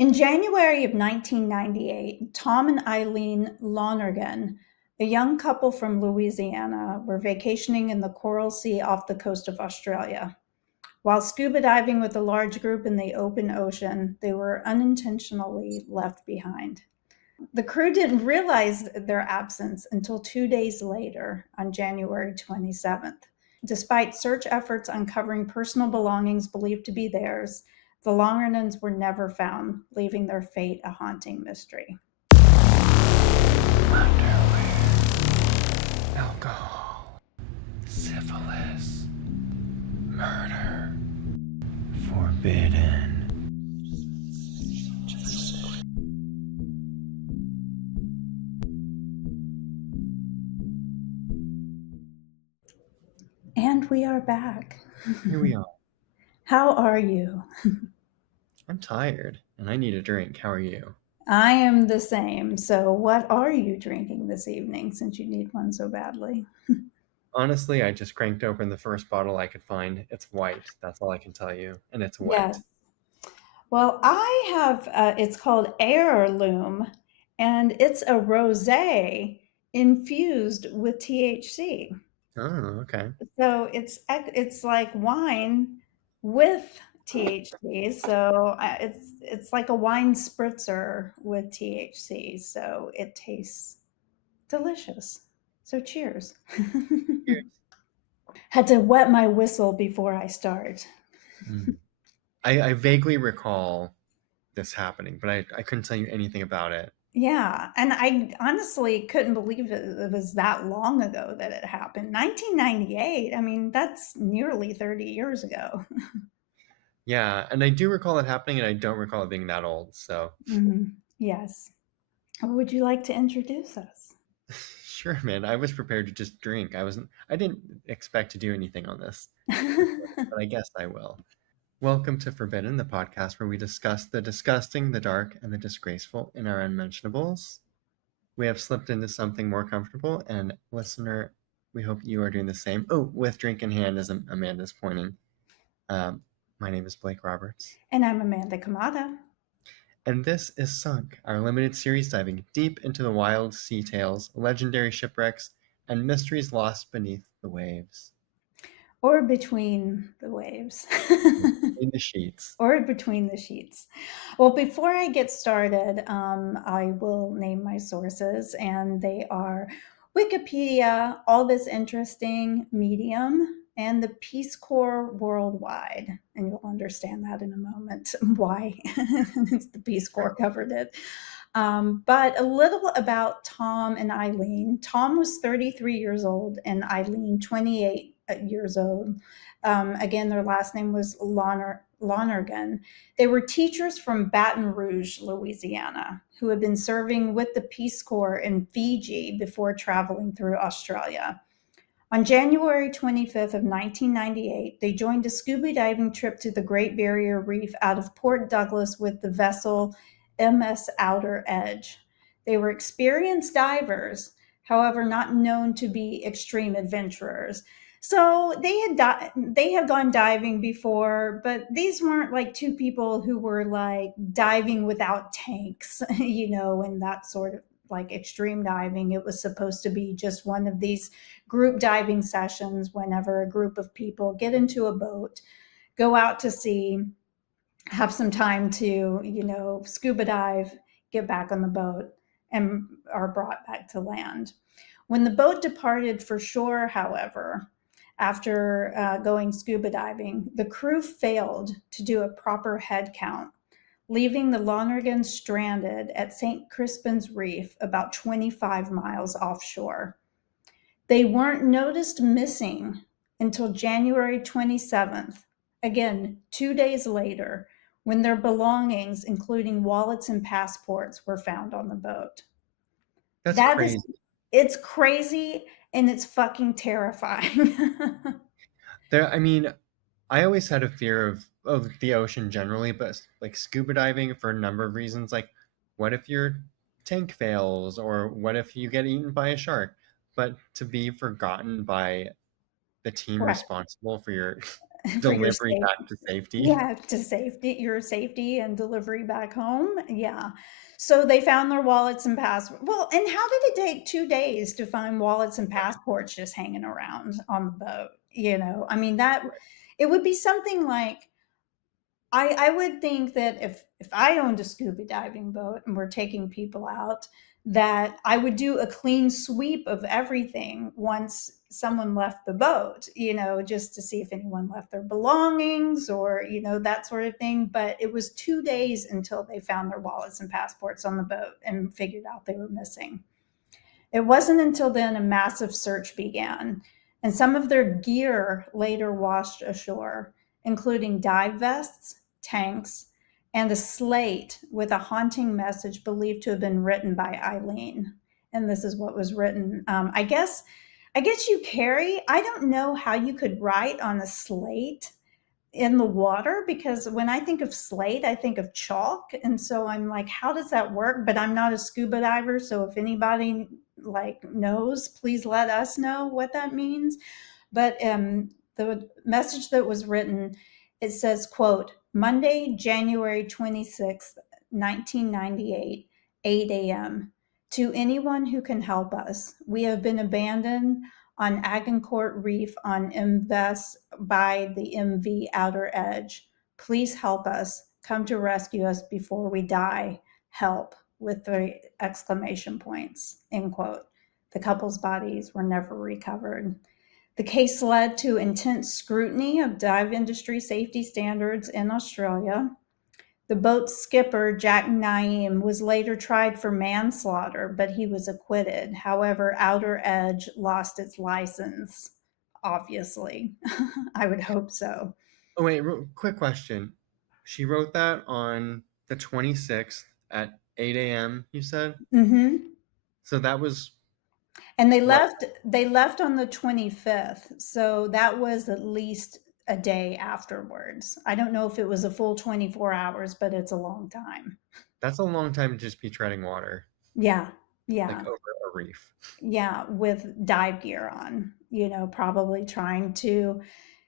In January of 1998, Tom and Eileen Lonergan, a young couple from Louisiana, were vacationing in the Coral Sea off the coast of Australia. While scuba diving with a large group in the open ocean, they were unintentionally left behind. The crew didn't realize their absence until 2 days later, on January 27th. Despite search efforts uncovering personal belongings believed to be theirs, the Lonergans were never found, leaving their fate a haunting mystery. Underwear, alcohol, syphilis, murder, forbidden. And we are back. Here we are. How are you? I'm tired and I need a drink. How are you? I am the same. So, what are you drinking this evening since you need one so badly? Honestly, I just cranked open the first bottle I could find. It's white. That's all I can tell you. And it's Yes. wet. Well, I have, it's called Heirloom, and it's a rosé infused with THC. Oh, okay. So it's like wine with THC. So it's like a wine spritzer with THC. So it tastes delicious. So cheers. Cheers. Had to wet my whistle before I start. Mm. I vaguely recall this happening, but I couldn't tell you anything about it. Yeah, and I honestly couldn't believe it was that long ago that it happened. 1998. I mean, that's nearly 30 years ago. Yeah, and I do recall it happening and I don't recall it being that old. So, Yes. Would you like to introduce us? sure, man. I was prepared to just drink. I didn't expect to do anything on this recording, but I guess I will. Welcome to Forbidden, the podcast where we discuss the disgusting, the dark, and the disgraceful in our unmentionables. We have slipped into something more comfortable, and listener, we hope you are doing the same. Oh, with drink in hand, as Amanda's pointing. Um, my name is Blake Roberts, And I'm Amanda Kamada. and this is Sunk, our limited series diving deep into the wild sea tales, legendary shipwrecks, and mysteries lost beneath the waves. Or between the waves. In the sheets. Or between the sheets. Well, before I get started, I will name my sources, and they are Wikipedia, All This Interesting, Medium, and the Peace Corps Worldwide. And you'll understand that in a moment why it's the Peace Corps covered it. But a little about Tom and Eileen. Tom was 33 years old, and Eileen, 28 years old. Again, their last name was Lonergan. They were teachers from Baton Rouge, Louisiana, who had been serving with the Peace Corps in Fiji before traveling through Australia. On January 25th of 1998, they joined a scuba diving trip to the Great Barrier Reef out of Port Douglas with the vessel MS Outer Edge. They were experienced divers, however, not known to be extreme adventurers. So they had gone diving before, but these weren't like two people who were like diving without tanks, and that sort of like extreme diving. It was supposed to be just one of these group diving sessions whenever a group of people get into a boat, go out to sea, have some time to, scuba dive, get back on the boat, and are brought back to land. When the boat departed for shore, however, after going scuba diving, the crew failed to do a proper head count, leaving the Lonergans stranded at St. Crispin's Reef, about 25 miles offshore. They weren't noticed missing until January 27th, again, 2 days later, when their belongings, including wallets and passports, were found on the boat. That's That is, crazy. it's crazy and it's fucking terrifying. I mean, I always had a fear of the ocean generally, but like scuba diving for a number of reasons. Like, what if your tank fails, or what if you get eaten by a shark? But to be forgotten by the team Right. responsible for your for your Delivery safety. back to safety. Yeah, to safety, your safety and delivery back home. Yeah. So they found their wallets and passport. Well, and how did it take 2 days to find wallets and passports just hanging around on the boat? I mean, that it would be something like I would think that if I owned a scuba diving boat and we're taking people out, that I would do a clean sweep of everything once someone left the boat, just to see if anyone left their belongings or, that sort of thing. But it was 2 days until they found their wallets and passports on the boat and figured out they were missing. It wasn't until then a massive search began, and some of their gear later washed ashore, including dive vests, tanks, and a slate with a haunting message believed to have been written by Eileen. And this is what was written. I guess you carry. I don't know how you could write on a slate in the water, because when I think of slate, I think of chalk. And so I'm like, how does that work? But I'm not a scuba diver. So if anybody knows, please let us know what that means. But the message that was written, it says, quote, Monday, January 26th, 1998, 8 a.m. To anyone who can help us, we have been abandoned on Agincourt Reef on Invest by the MV Outer Edge. Please help us. Come to rescue us before we die. Help, with three exclamation points, end quote. The couple's bodies were never recovered. The case led to intense scrutiny of dive industry safety standards in Australia. The boat's skipper, Jack Naim, was later tried for manslaughter, but he was acquitted. However, Outer Edge lost its license, obviously. I would hope so. Oh wait, quick question. She wrote that on the 26th at 8 a.m., you said? Hmm. So that was And they what? left they left on the 25th, so that was at least a day afterwards. I don't know if it was a full 24 hours, but it's a long time. That's a long time to just be treading water, Yeah. like Yeah. over a reef. Yeah, with dive gear on, probably trying to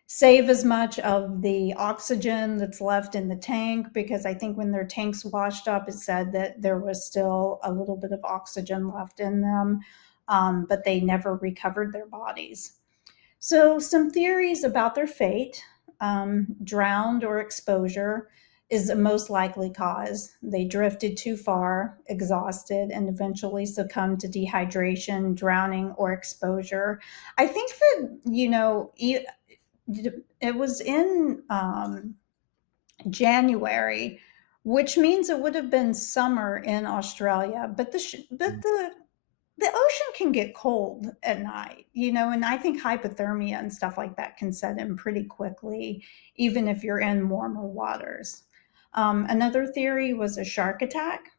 save as much of the oxygen that's left in the tank, because I think when their tanks washed up, it said that there was still a little bit of oxygen left in them, but they never recovered their bodies. So, some theories about their fate: drowned or exposure is the most likely cause. They drifted too far, exhausted, and eventually succumbed to dehydration, drowning, or exposure. I think that, it was in January, which means it would have been summer in Australia. But the ocean can get cold at night, and I think hypothermia and stuff like that can set in pretty quickly, even if you're in warmer waters. Another theory was a shark attack,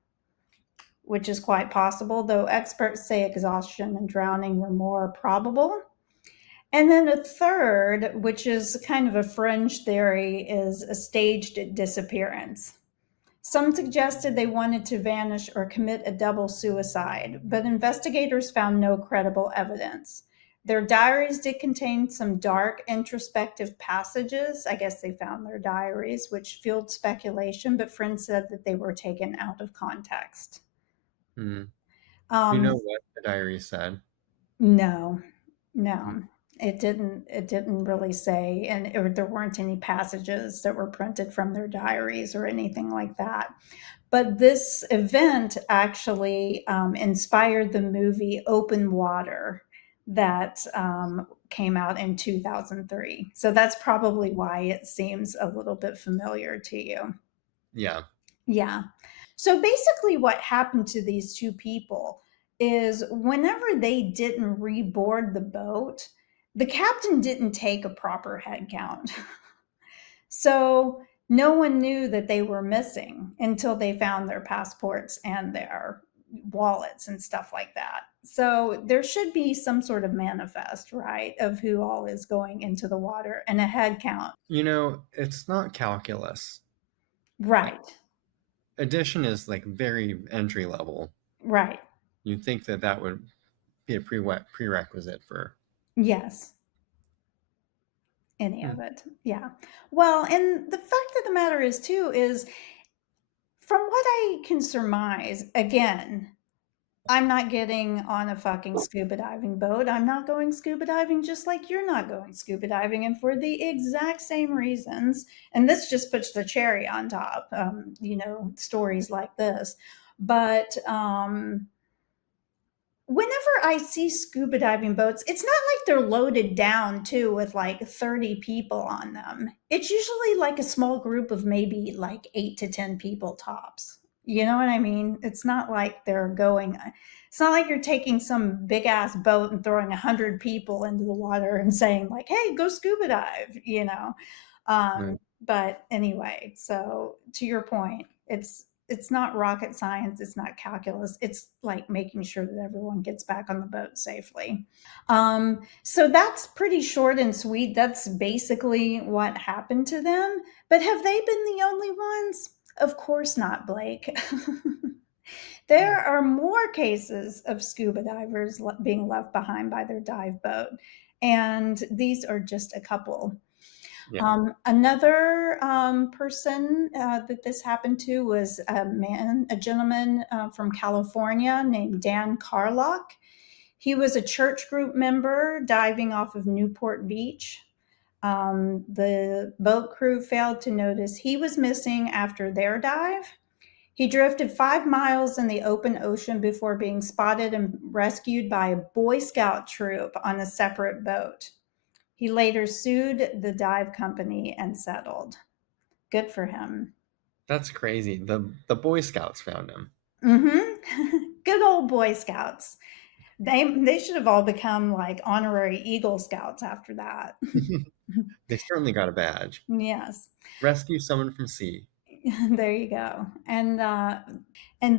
which is quite possible, though experts say exhaustion and drowning were more probable. And then a third, which is kind of a fringe theory, is a staged disappearance. Some suggested they wanted to vanish or commit a double suicide, but investigators found no credible evidence. Their diaries did contain some dark, introspective passages. I guess they found their diaries, which fueled speculation, but friends said that they were taken out of context. Hmm. Do you Um, know what the diary said? no, Hmm. no, it didn't. It didn't really say, and there weren't any passages that were printed from their diaries or anything like that. But this event actually inspired the movie Open Water that came out in 2003. So that's probably why it seems a little bit familiar to you. Yeah. Yeah. So basically, what happened to these two people is whenever they didn't reboard the boat, the captain didn't take a proper head count. So no one knew that they were missing until they found their passports and their wallets and stuff like that. So there should be some sort of manifest, right, of who all is going into the water and a head count. It's not calculus. Like Right, addition is like very entry level. right. You'd think that that would be a prerequisite for. Yes. any Hmm. of it. Yeah. Well, and the fact of the matter is, too, is from what I can surmise, again, I'm not getting on a fucking scuba diving boat. I'm not going scuba diving just like you're not going scuba diving, and for the exact same reasons. And this just puts the cherry on top, stories like this. But whenever I see scuba diving boats, it's not like they're loaded down too with like 30 people on them. It's usually like a small group of maybe like 8 to 10 people tops. You know what I mean? It's not like they're going, it's not like you're taking some big ass boat and throwing 100 people into the water and saying, like, hey, go scuba dive. Right. But anyway, so to your point, it's not rocket science, it's not calculus, it's like making sure that everyone gets back on the boat safely. So that's pretty short and sweet. That's basically what happened to them. But have they been the only ones? Of course not, Blake. There are more cases of scuba divers being left behind by their dive boat, and these are just a couple. Yeah. Another person that this happened to was a gentleman from California named Dan Carlock. He was a church group member diving off of Newport Beach. The boat crew failed to notice he was missing after their dive. He drifted 5 miles in the open ocean before being spotted and rescued by a Boy Scout troop on a separate boat. He later sued the dive company and settled. Good for him. That's crazy. The Boy Scouts found him. Mm-hmm. Good old Boy Scouts. They should have all become like honorary Eagle Scouts after that. They certainly got a badge. Yes. Rescue someone from sea. There you go. And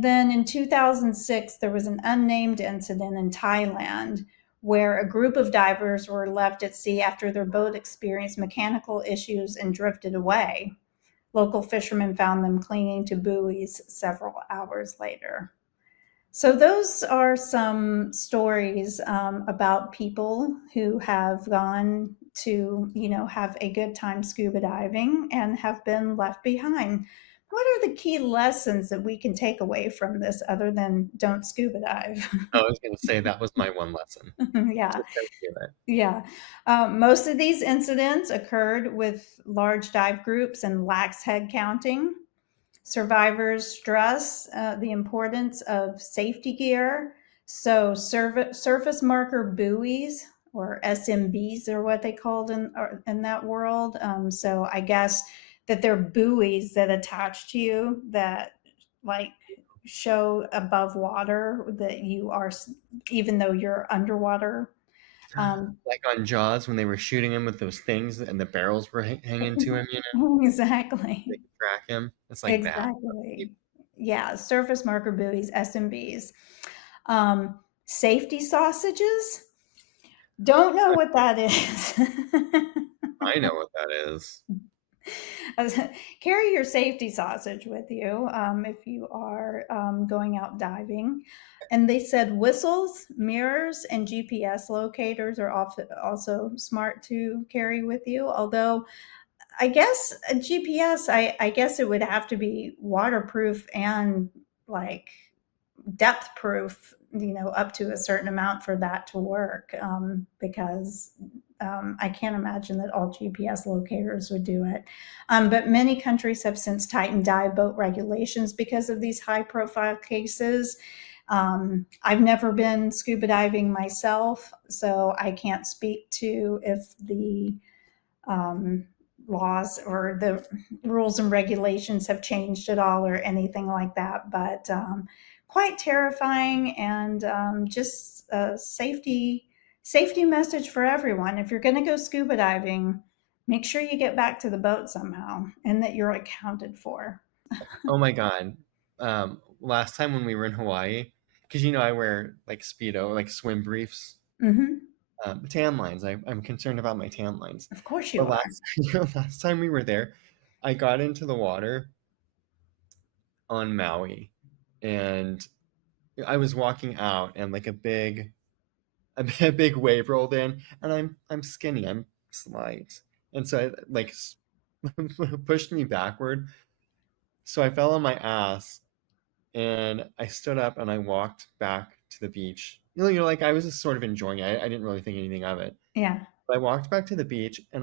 then in 2006, there was an unnamed incident in Thailand where a group of divers were left at sea after their boat experienced mechanical issues and drifted away. Local fishermen found them clinging to buoys several hours later. So, those are some stories about people who have gone to, have a good time scuba diving and have been left behind. What are the key lessons that we can take away from this other than don't scuba dive? I was going to say that was my one lesson. Yeah, Just don't do it. yeah. Most of these incidents occurred with large dive groups and lax head counting. Survivors stress the importance of safety gear. So, surface marker buoys, or SMBs, are what they called in that world. So, I guess that they're buoys that attach to you that, like, show above water that you are, even though you're underwater. Um, Like on Jaws when they were shooting him with those things and the barrels were hanging to him, exactly. they could track him. It's like that. Exactly. Yeah, surface marker buoys, SMBs. Safety sausages? Don't know what that is. I know what that is. Carry your safety sausage with you if you are going out diving. And they said whistles, mirrors, and GPS locators are often also smart to carry with you. Although I guess a GPS, I guess it would have to be waterproof and like depth proof, up to a certain amount for that to work. Because I can't imagine that all GPS locators would do it. But many countries have since tightened dive boat regulations because of these high profile cases. I've never been scuba diving myself, so I can't speak to if the um, laws or the rules and regulations have changed at all or anything like that. But quite terrifying, and just a safety message for everyone. If you're going to go scuba diving, make sure you get back to the boat somehow and that you're accounted for. Oh my God. Last time when we were in Hawaii, because I wear like Speedo, like swim briefs, Hmm. tan lines. I'm concerned about my tan lines. Of course you But are. last time we were there, I got into the water on Maui, and I was walking out, and like a big wave rolled in, and I'm skinny, I'm slight, And so it like pushed me backward. So I fell on my ass and I stood up and I walked back to the beach. Like I was just sort of enjoying it. I didn't really think anything of it. Yeah. But I walked back to the beach and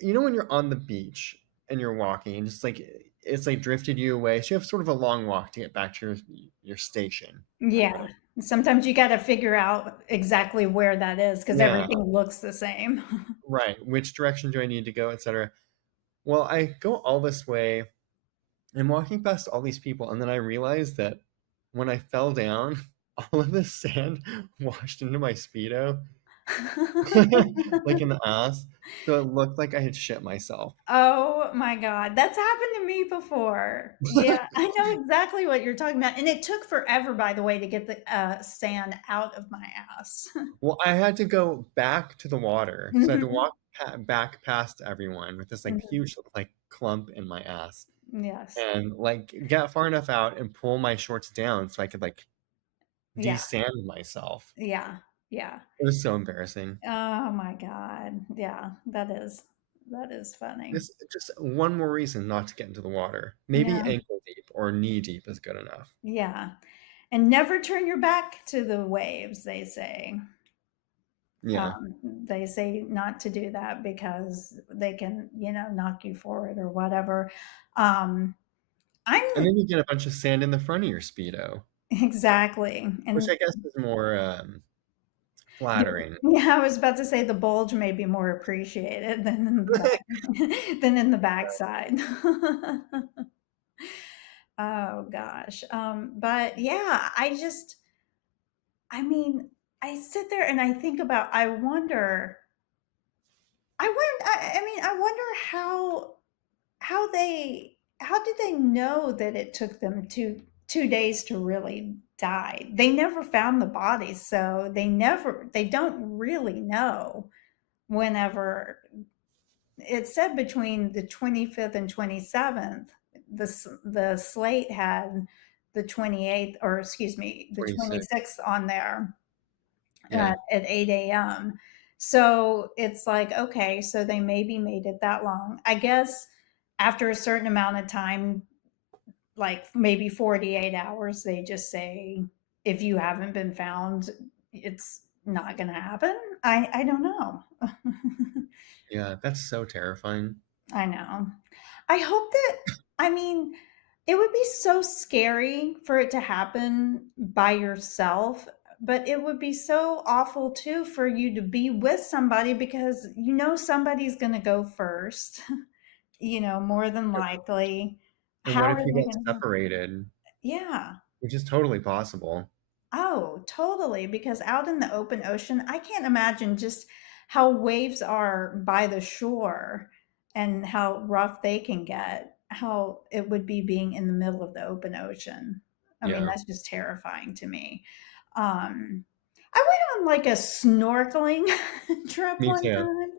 when you're on the beach and you're walking and just like it's like drifted you away. So you have sort of a long walk to get back to your station. Yeah. Sometimes you got to figure out exactly where that is because Yeah, everything looks the same. right. Which direction do I need to go, etc. Well, I go all this way. I'm walking past all these people, and then I realized that when I fell down, all of the sand washed into my Speedo, like in the ass. So it looked like I had shit myself. Oh my God. That's happened to me before. Yeah, I know exactly what you're talking about. And it took forever, by the way, to get the sand out of my ass. Well, I had to go back to the water, so I had to Mhm. walk back past everyone with this like Mhm. huge like clump in my ass, Yes. and like get far enough out and pull my shorts down so I could like Yeah. desand myself. Yeah. Yeah. It was so embarrassing. Oh my God. Yeah, that is funny. This just one more reason not to get into the water. Maybe Yeah. ankle deep or knee deep is good enough. Yeah. And never turn your back to the waves, they say. Yeah. They say not to do that because they can, knock you forward or whatever. Um, I'm And then you get a bunch of sand in the front of your Speedo, exactly. which And I guess is more flattering. yeah, I was about to say the bulge may be more appreciated than in the back than in the backside. Oh gosh. But yeah, I mean, I sit there and I think about, I wonder how did they know that it took them 2 days to really die? They never found the bodies, so they don't really know whenever it said between the 25th and 27th. The slate had the 28th, or excuse me, the 26. 26th on there Yeah. at 8 a.m. So it's like, okay, so they maybe made it that long. I guess after a certain amount of time, like maybe 48 hours, they just say, if you haven't been found, it's not going to happen. I don't know. Yeah. That's so terrifying. I know. I hope that, I mean, it would be so scary for it to happen by yourself, but it would be so awful too for you to be with somebody because somebody's going to go first, more than likely. And How what are if you they get going to? separated, Yeah. which is totally possible? Oh, totally. Because out in the open ocean, I can't imagine just how waves are by the shore and how rough they can get, how it would be being in the middle of the open ocean. I mean, Yeah. that's just terrifying to me. Um, I went on like a snorkeling trip Me one too. time.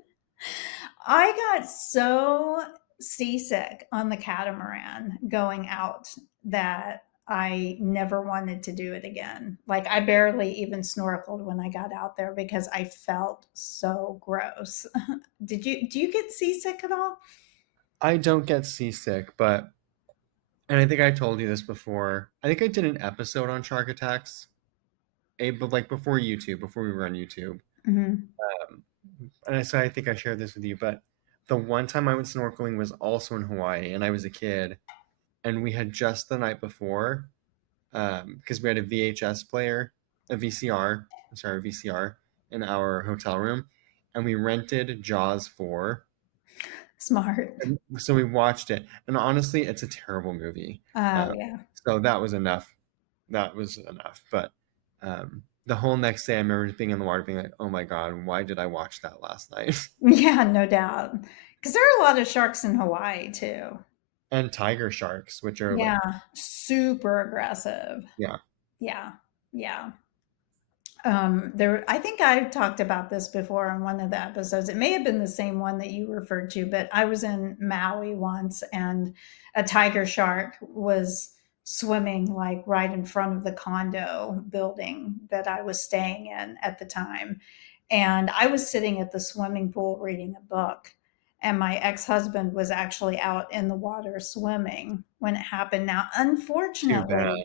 I got so seasick on the catamaran going out that I never wanted to do it again. Like I barely even snorkeled when I got out there because I felt so gross. Do you get seasick at all? I don't get seasick, and I think I told you this before. I think I did an episode on shark attacks, but like before YouTube, before we were on YouTube. Mhm. Um, so I think I shared this with you, but the one time I went snorkeling was also in Hawaii, and I was a kid, and we had just the night before, because we had a VHS player, a VCR, I'm sorry, VCR in our hotel room, and we rented Jaws 4. Smart. And so we watched it, and honestly, it's a terrible movie. Oh Um, yeah. so that was enough. That was enough. But the whole next day, I remember being in the water, being like, "Oh my God, why did I watch that last night?" Yeah, no doubt. Because there are a lot of sharks in Hawaii too. And tiger sharks, which are Yeah, like, super aggressive. yeah, Yeah, yeah. I think I talked about this before on one of the episodes. It may have been the same one that you referred to, but I was in Maui once and a tiger shark was swimming like right in front of the condo building that I was staying in at the time. And I was sitting at the swimming pool reading a book, and my ex-husband was actually out in the water swimming when it happened. Now, Too bad.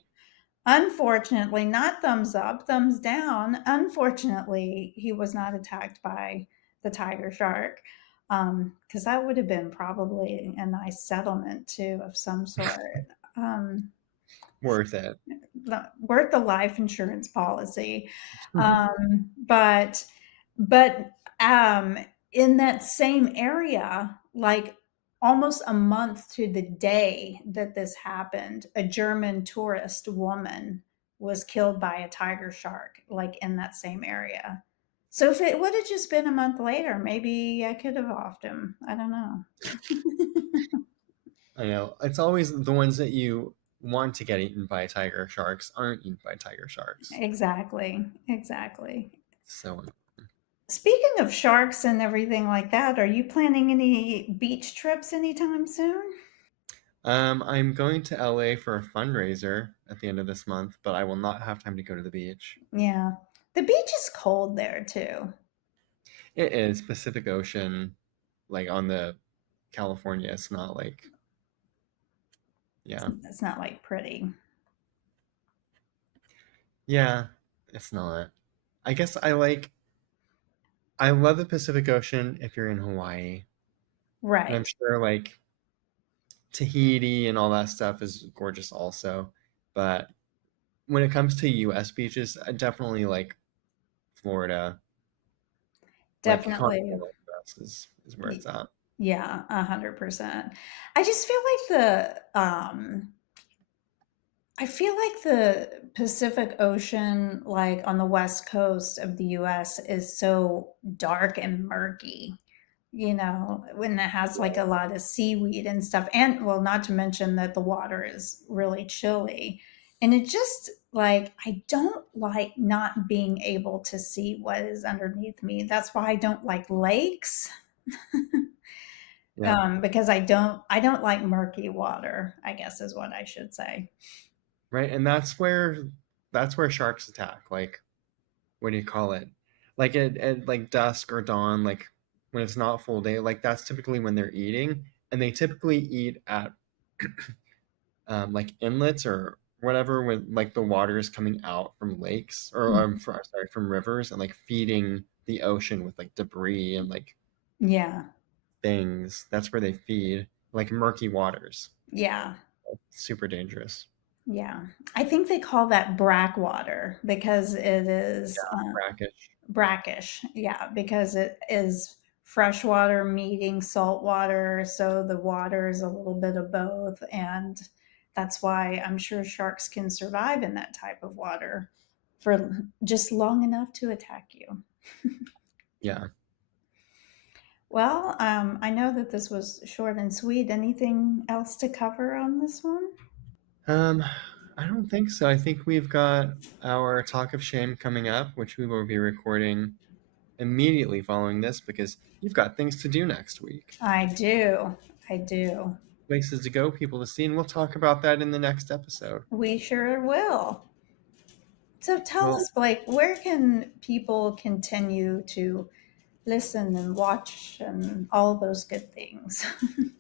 unfortunately, not thumbs up, thumbs down. Unfortunately, he was not attacked by the tiger shark, because that would have been probably a nice settlement too of some sort. Um, Worth it. Worth the life insurance policy. But um, in that same area, like almost a month to the day that this happened, a German tourist woman was killed by a tiger shark, like in that same area. So if it would have just been a month later, maybe I could have offed him. I don't know. I know. It's always the ones that you want to get eaten by tiger sharks aren't eaten by tiger sharks. Exactly. Exactly. So, Speaking of sharks and everything like that, are you planning any beach trips anytime soon? I'm going to LA for a fundraiser at the end of this month, but I will not have time to go to the beach. Yeah. The beach is cold there too. It is Pacific Ocean, like on the California. It's not like, yeah. It's not like pretty. Yeah, it's not. I guess I love the Pacific Ocean if you're in Hawaii. And I'm Right. sure like Tahiti and all that stuff is gorgeous also. But when it comes to US beaches, I definitely like Florida, like Definitely. continental US is where it's at. Yeah, 100%. I just feel like I feel like the Pacific Ocean, like on the west coast of the US, is so dark and murky, when it has like a lot of seaweed and stuff. And well, not to mention that the water is really chilly. And it just like, I don't like not being able to see what is underneath me. That's why I don't like lakes. Yeah. Because I don't like murky water, I guess is what I should say. Right. And that's where sharks attack. Like, what do you call it? Like at like dusk or dawn, like when it's not full day, like that's typically when they're eating. And they typically eat at like inlets or whatever when like the water is coming out from lakes or sorry, from rivers and like feeding the ocean with like debris and like Yeah. things. That's where they feed, like murky waters. Yeah. Super dangerous. Yeah. I think they call that brackwater because it is Brackish. brackish. Yeah, because it is freshwater meeting saltwater. So the water is a little bit of both. And that's why I'm sure sharks can survive in that type of water for just long enough to attack you. Yeah. Well, I know that this was short and sweet. Anything else to cover on this one? Um, I don't think so. I think we've got our talk of shame coming up, which we will be recording immediately following this because you've got things to do next week. I do. I do. Places to go, people to see, and we'll talk about that in the next episode. We sure will. So tell Well, us, Blake, where can people continue to listen and watch and all those good things?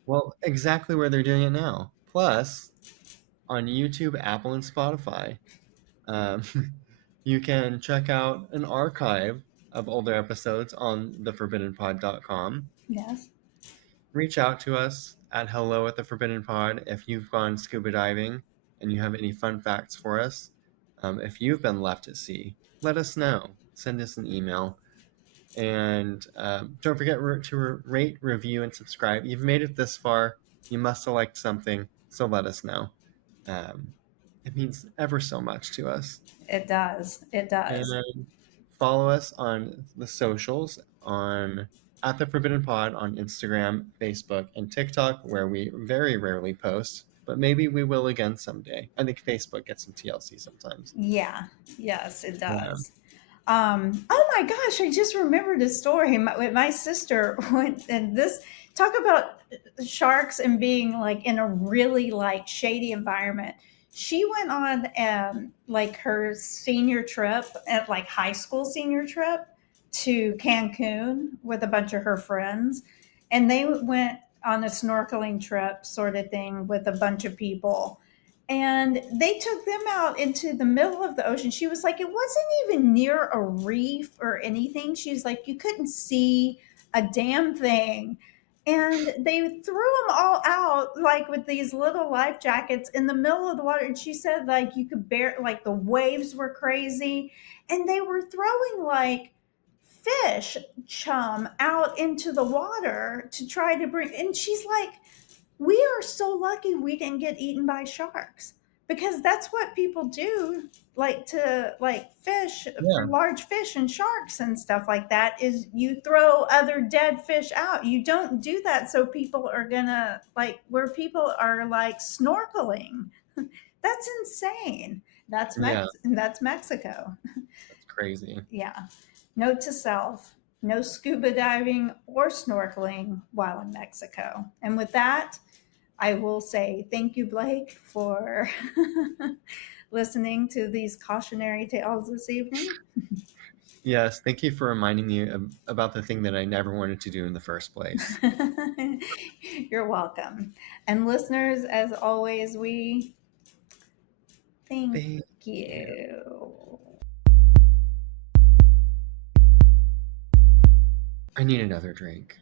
well, exactly where they're doing it now. Plus, on YouTube, Apple, and Spotify, um, you can check out an archive of older episodes on theforbiddenpod.com. Yes. Reach out to us at hello at the Forbidden Pod if you've gone scuba diving and you have any fun facts for us. If you've been left at sea, let us know. Send us an email. And don't forget to rate, review, and subscribe. You've made it this far. You must have liked something, so let us know. Um, it means ever so much to us. It does. It does. And follow us on the socials on at the Forbidden Pod on Instagram, Facebook, and TikTok, where we very rarely post, but maybe we will again someday. I think Facebook gets some TLC sometimes. Yeah. Yes, it Yeah. does. Oh my gosh, I just remembered a story. My sister went, and this talk about sharks and being like in a really like shady environment. She went on like her senior trip at like high school senior trip to Cancun with a bunch of her friends, and they went on a snorkeling trip, sort of thing, with a bunch of people. And they took them out into the middle of the ocean. She was like, it wasn't even near a reef or anything. She's like, you couldn't see a damn thing. And they threw them all out, like with these little life jackets in the middle of the water. And she said, like, you could bear, like, the waves were crazy. And they were throwing, like, fish chum out into the water to try to bring. And she's like, we are so lucky we didn't get eaten by sharks, because that's what people do, like, to, like, fish for Yeah. large fish and sharks and stuff like that, is you throw other dead fish out. You don't do that so people are gonna, like, where people are, like, snorkeling. That's insane. Yeah. That's Mexico. That's crazy. Yeah. Note to self: no scuba diving or snorkeling while in Mexico. And with that, I will say thank you, Blake, for listening to these cautionary tales this evening. Yes. Thank you for reminding me about the thing that I never wanted to do in the first place. You're welcome. And listeners, as always, we thank Thank you. you. I need another drink.